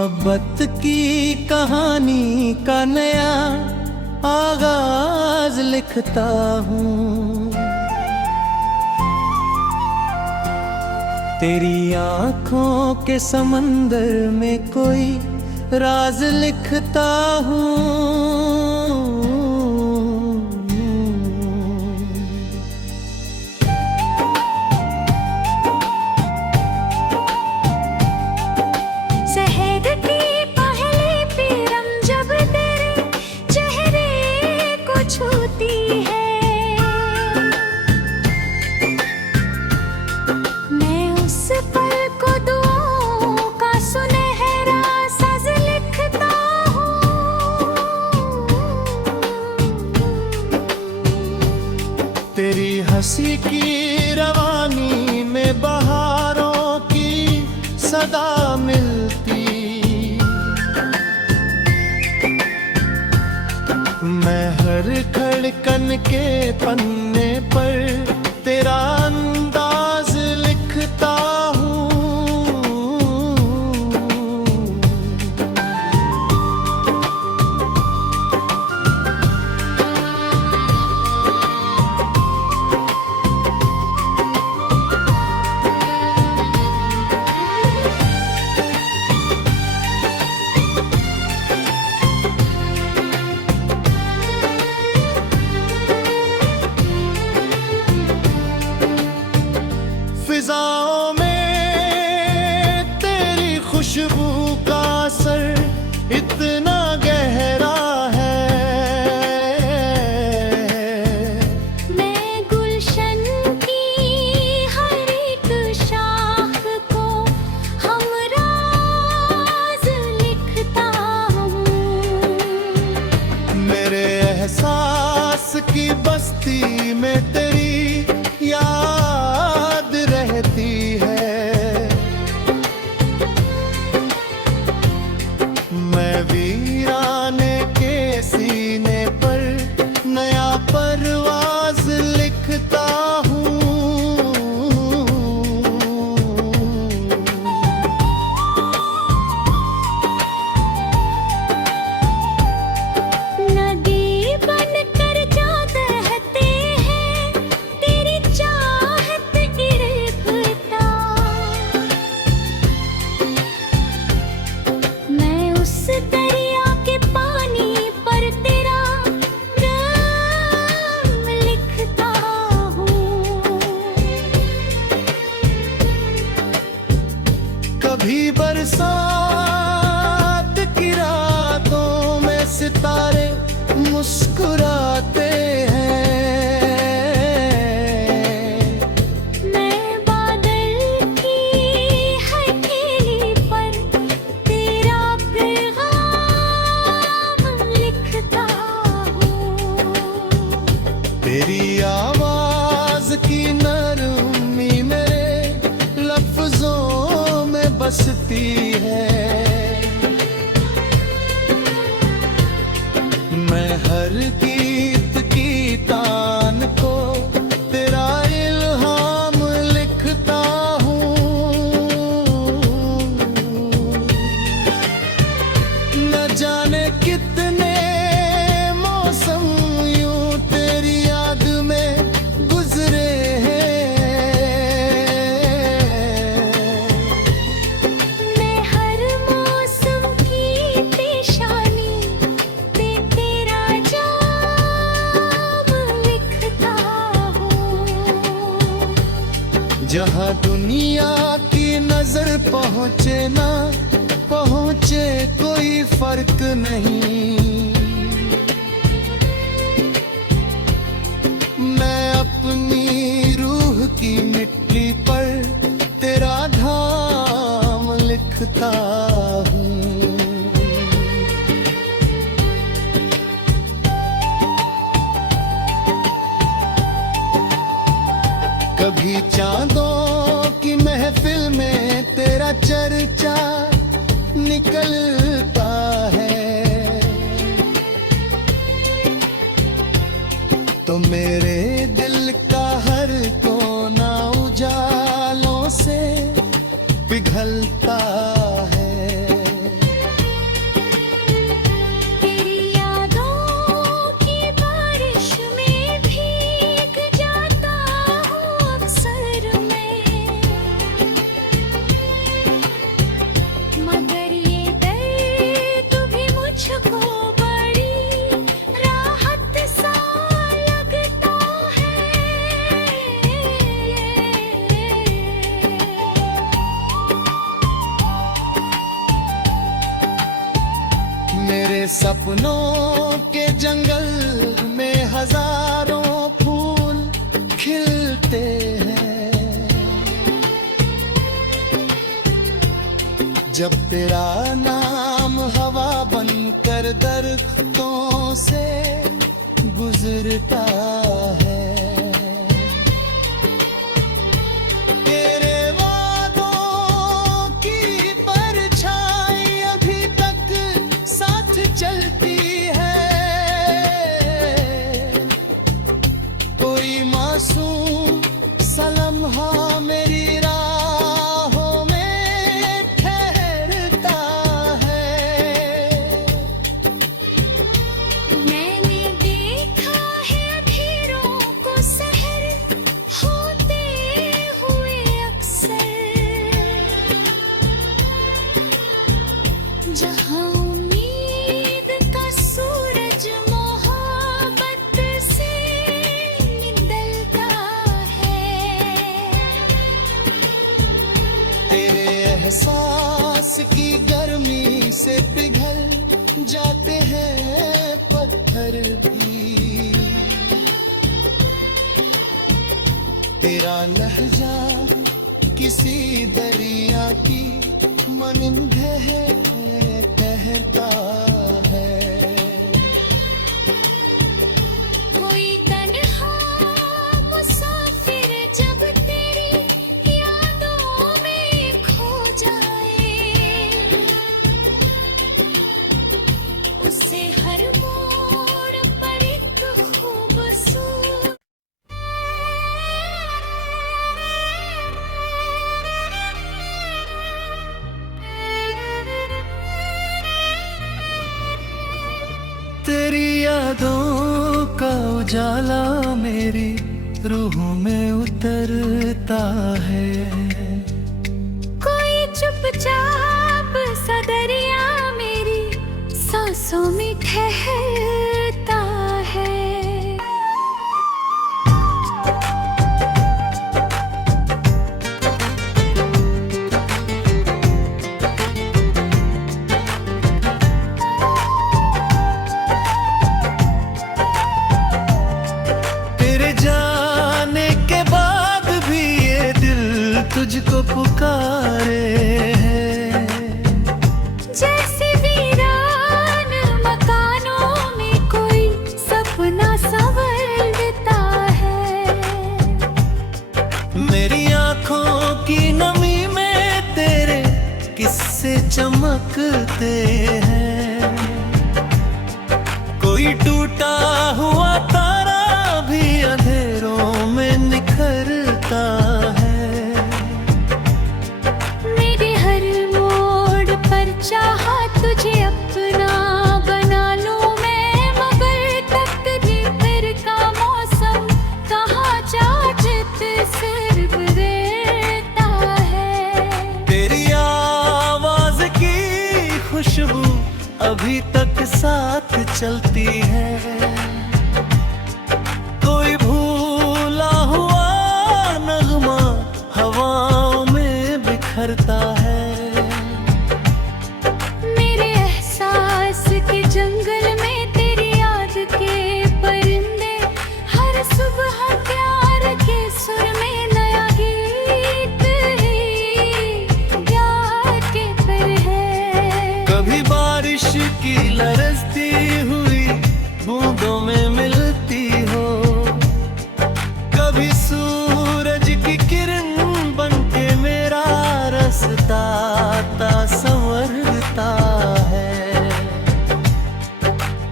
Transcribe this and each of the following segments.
मोहब्बत की कहानी का नया आगाज लिखता हूँ। तेरी आँखों के समंदर में कोई राज लिखता हूँ। तेरी हंसी की रवानी में बहारों की सदा मिलती। मैं हर धड़कन के पन्ने पर तेरा अंदाज लिखता हूँ। फिजाओं में तेरी खुशबू का असर इतना गहरा है। मैं गुलशन की हर एक शाख को हमराज लिखता हूँ। मेरे एहसास की बस्ती में तेरी याद रहती है। मैं वीराने के सीने पर नया परवाज लिखता हूँ। नदी बनकर जा बहते हैं तेरी चाहत गिरफ्ता। मैं उस दरिया के पानी पर तेरा नाम लिखता हूँ। कभी बरसात की रातों में सितारे मुस्कुराते हैं। मैं बादल की हथेली पर तेरा पैगाम लिखता हूँ। तेरी आवाज की नरमी मेरे लफ्जों में बसती है। मैं हर गीत की तान को तेरा इल्हाम लिखता हूँ। न जाने कितने मौसम यूं तेरी याद में गुजरे हैं। मैं हर मौसम की पेशानी पे तेरा जाम लिखता हूँ। जहाँ दुनिया की नजर पहुँचे ना पहुँचे कोई फर्क नहीं। मैं अपनी रूह की मिट्टी पर तेरा धाम लिखता हूँ। कभी चांदों की महफिल में तेरा चर्चा निकलता है। तो मेरे दिल का हर कोना उजालों से पिघलता है। सपनों के जंगल में हजारों फूल खिलते हैं। जब तेरा नाम हवा बनकर दरख्तों से गुजरता है, तेरे वादों की परछाई अभी तक साथ चलती है। कोई मासूम सा लम्हा मेरी राहों में ठहरता है। मैंने देखा है अंधेरों को सहर होते हुए अक्सर, जहाँ उम्मीद का सूरज मोहब्बत से निकलता है। तेरे एहसास की गर्मी से पिघल जाते हैं पत्थर भी। तेरा लहजा किसी दरिया की मानिंद है, कहता है। कोई तन्हा मुसाफिर जब तेरी यादों में खो जाए, उसे हर मोड़ पर एक खूबसूरत तेरी यादों का उजाला मेरी रूह में उतरता है। कोई चुपचाप सा दरिया मेरी सांसों में ठहरता है। तेरे जाने के बाद भी ये दिल तुझको पुकारे है। जैसे वीरान मकानों में कोई सपना संवरता है। मेरी आंखों की नमी में तेरे किस्से चमकते हैं। कोई टूटा हुआ तारा भी अंधेरों में निखरता है। मेरे हर मोड़ पर चाहा तुझे अपना बना लूं मैं, मगर तकदीर का मौसम कहाँ जाजत सर्व रहता है। तेरी आवाज की खुशबू अभी तक साथ चलती है। कोई भूला हुआ नगमा हवाओं में बिखरता है। मेरे एहसास के जंगल में तेरी याद के परिंदे हर सुबह प्यार के सुर में नया गीत ही गाते पर है। कभी बारिश की लरजती हुई बूंदों में मिलती हो, कभी सूरज की किरण बनके मेरा रास्ता संवरता है।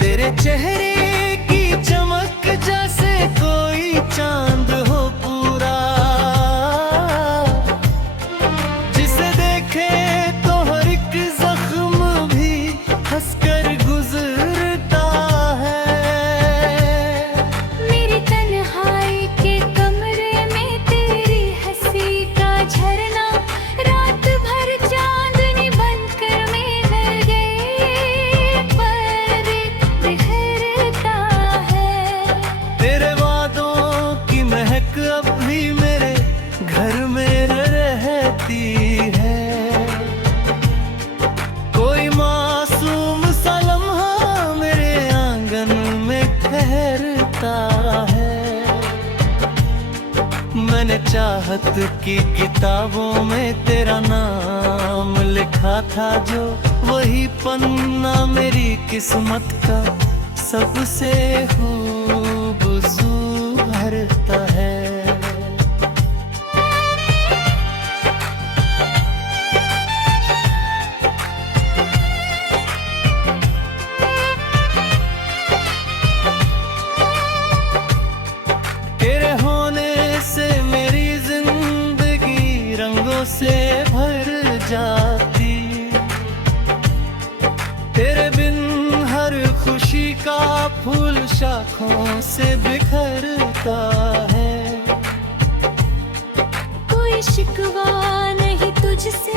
तेरे चेहरे की चमक जैसे कोई चांद हो पूरा, जिसे देखे तो हर एक जख्म भी हंसकर गुजरता है। मेरी तन्हाई के कमरे में तेरी हंसी का झरना रात भर चांदनी बनकर मेरे गए पर बिखरता है। तेरे वादों की मैंने चाहत की किताबों में तेरा नाम लिखा था जो वही पन्ना मेरी किस्मत का सबसे खूबसूरत भरता है। तेरे होने से मेरी जिंदगी रंगों से भर जाती, तेरे बिन हर खुशी का फूल शाखों से बिखरता है। कोई शिकवा नहीं तुझसे,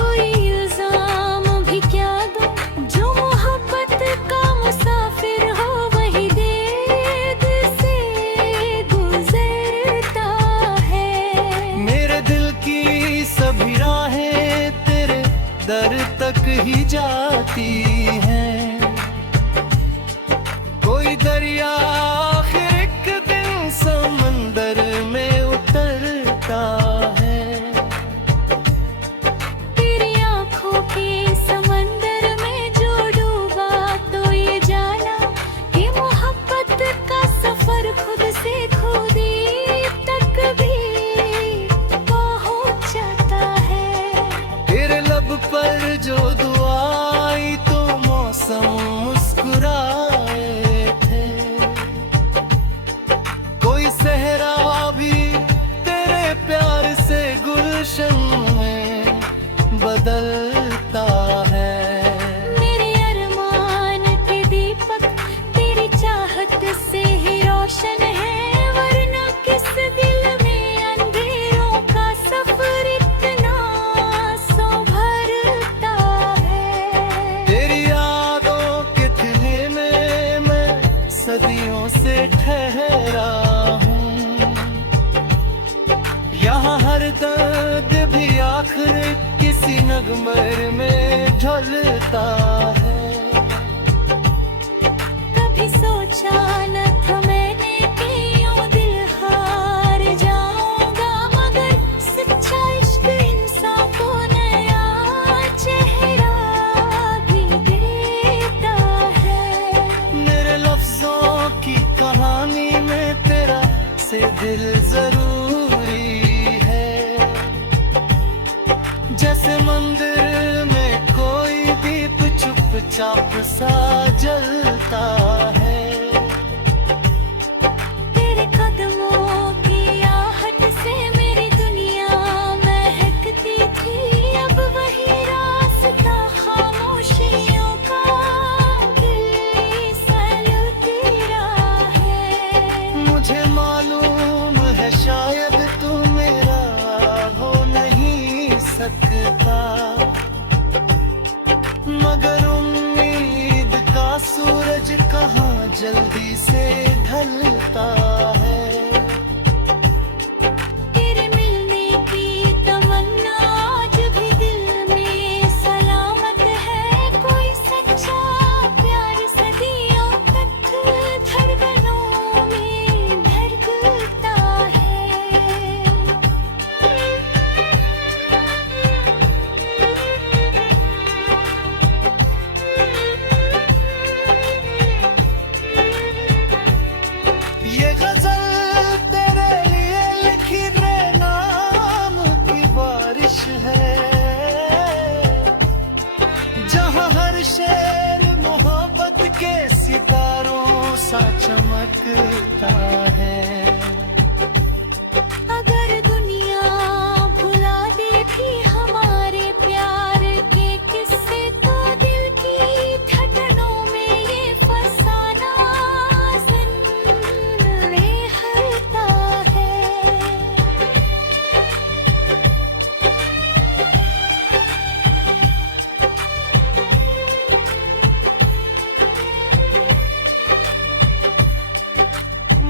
कोई इल्जाम भी क्या दूं, जो मोहब्बत का मुसाफिर हो वही दर्द से गुजरता है। मेरे दिल की सभी राहें तेरे दर तक ही जाती हैं। कोई दरिया आखिर एक दिन समंदर में उतरता है। तेरी आँखों के समंदर में जो डूबा तो ये जाना कि मोहब्बत का सफर खुद से खुदी तक भी पहुँच जाता है। तेरे लब पर जो दुआ आई तो मौसम मुस्कुराए थे। कोई सहरा भी तेरे प्यार से गुलशन में बदलता है। मेरे अरमान के दीपक तेरी चाहत से ही रोशन है, वरना किस दिल में अंधेरों का सफर इतना सो भरता है। तेरी यादों के थिले में मैं सदियों से ठहरा हूँ। यहाँ हर दर्द भी आखिर किसी नगमर में ढलता है। कभी सोचा न था मैंने कि यूं दिल हार जाऊंगा, मगर सच्चा इश्क इंसान को नया चेहरा भी देता है। मेरे लफ्जों की कहानी में तेरा से दिल जरूरी है। जैसे मंदिर में कोई दीप चुपचाप सा जलता है। तेरे कदमों की आहट से मेरी दुनिया महकती थी, अब वही रास्ता खामोशियों का दिल सल तेरा है। मुझे मालूम है शायद तू मेरा हो नहीं सकता, मगर उम्मीद का सूरज कहाँ जल्दी से ढलता है। तेरे मिलने की तमन्ना आज भी दिल में सलामत है। कोई सच्चा प्यार सदियों तक धड़कनों में धड़कता है। ये गजल तेरे लिए लिखी तेरे नाम की बारिश है, जहाँ हर शेर मोहब्बत के सितारों सा चमकता है। अगर दुनिया भुला दे भी हमारे प्यार के किस्से, तो दिल की धड़कनों में ये फसाना जिंदगी हरता है।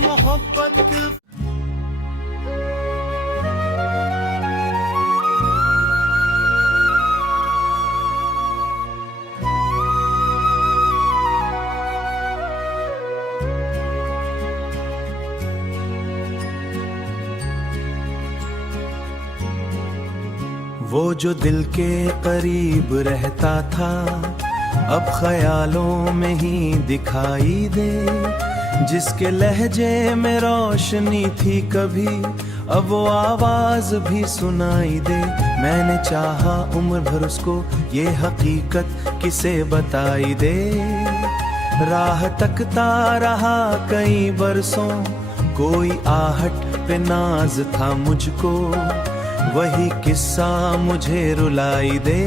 मोहब्बत वो जो दिल के करीब रहता था अब ख्यालों में ही दिखाई दे, जिसके लहजे में रोशनी थी कभी अब वो आवाज भी सुनाई दे। मैंने चाहा उम्र भर उसको ये हकीकत किसे बताई दे, राह तकता रहा कई बरसों, कोई आहट पे नाज था मुझको, वही किस्सा मुझे रुलाई दे।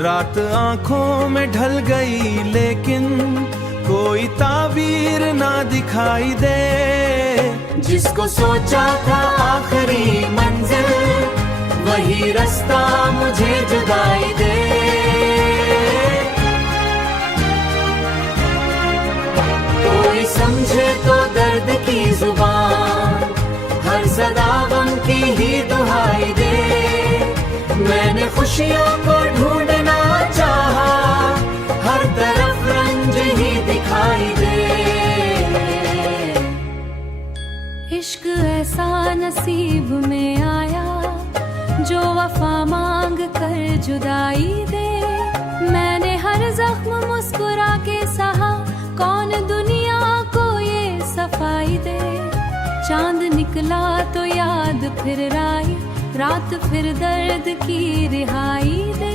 रात आंखों में ढल गई लेकिन कोई ताबीर ना दिखाई दे, जिसको सोचा था आखिरी मंजिल वही रास्ता मुझे जुदाई दे। कोई समझे तो दर्द की जुबान हर सदा गम की ही दुहाई दे। मैंने खुशियों को ढूंढना चाहा हर तरफ रंज ही दिखाई दे। इश्क ऐसा नसीब में आया जो वफा मांग कर जुदाई दे। मैंने हर जख्म मुस्कुरा के सहा, कौन दुनिया को ये सफाई दे। चांद निकला तो याद फिर आई, रात फिर दर्द की रिहाई दे।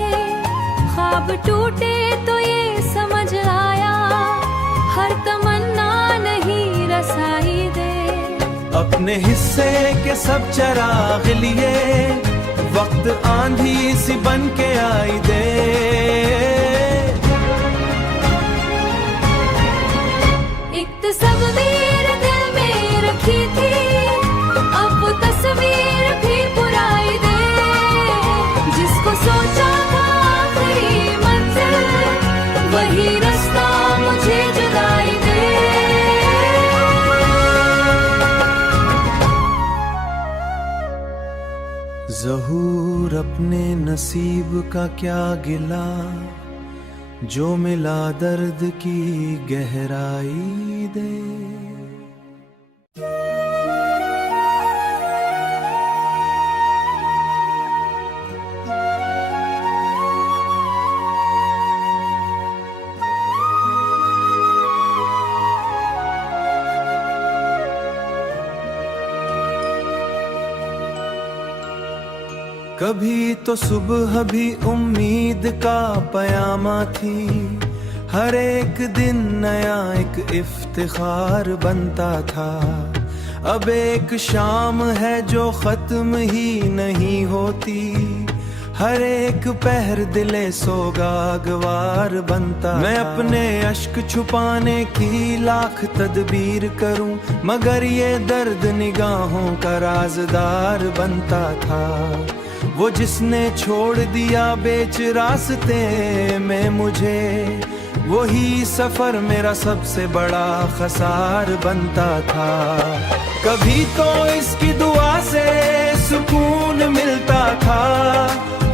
ख्वाब टूटे तो ये समझ आया हर तमन्ना नहीं रसाई दे। अपने हिस्से के सब चराग लिए वक्त आंधी सी बन के आई दे। एक तस्वीर दिल में रखी थी अब वो तस्वीर भी बुराई दे। जिसको सोचा था आखिरी मंजिल वही रास्ता मुझे जुदाई दे। ज़हूर अपने नसीब का क्या गिला, जो मिला दर्द की गहराई दे। कभी तो सुबह भी उम्मीद का पयामा थी, हर एक दिन नया एक इफ्तिखार बनता था। अब एक शाम है जो खत्म ही नहीं होती, हर एक पहर दिले सोगागवार बनता। मैं अपने अश्क छुपाने की लाख तदबीर करूं, मगर ये दर्द निगाहों का राज़दार बनता था। वो जिसने छोड़ दिया बेच रास्ते में मुझे, वही सफर मेरा सबसे बड़ा खसार बनता था। कभी तो इसकी दुआ से सुकून मिलता था,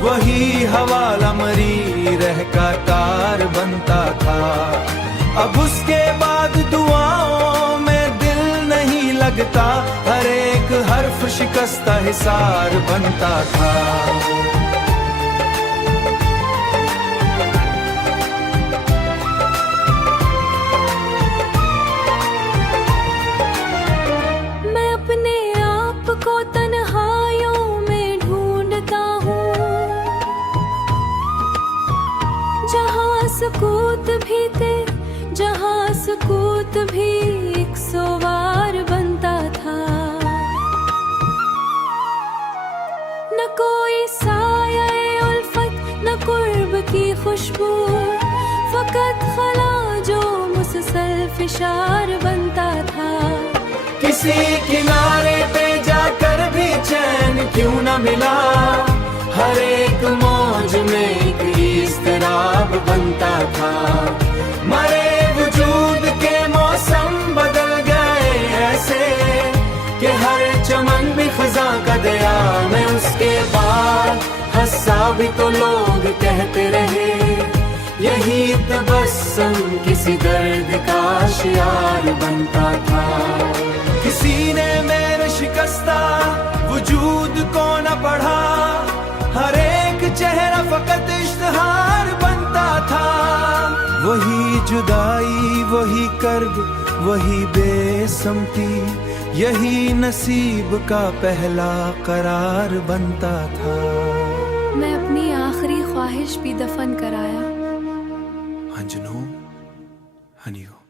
वही हवाला मरी रह का तार बनता था। अब उसके बाद दुआओं में दिल नहीं लगता, हर एक हर्फ शिकस्ता हिसार बनता था। मैं अपने आप को तन्हाइयों में ढूंढता हूँ, जहाँ सुकूत भी थे, जहाँ सुकूत भी एक सोवार बनता था। न कोई साया उल्फत न कुर्ब की खुशबू, फकत खला जो मुसलसल फिशार बनता था। किसी किनारे पे जाकर भी चैन क्यों न मिला, हर एक मौज में एक इज़्तिराब बनता था। मरे वजूद के मौसम बदल गए ऐसे कि हर चमन भी खजा का दया में। उसके बाद हंसा भी तो लोग कहते रहे, यही तबस्सुम किसी दर्द का शियार बनता था। किसी ने मेरे शिकस्ता वजूद को न पढ़ा, हर फकत इश्तहार बनता था। वही जुदाई, वही कर्ब, वही बेसमती, यही नसीब का पहला करार बनता था। मैं अपनी आखिरी ख्वाहिश भी दफन कराया। अंजनो, हनियो।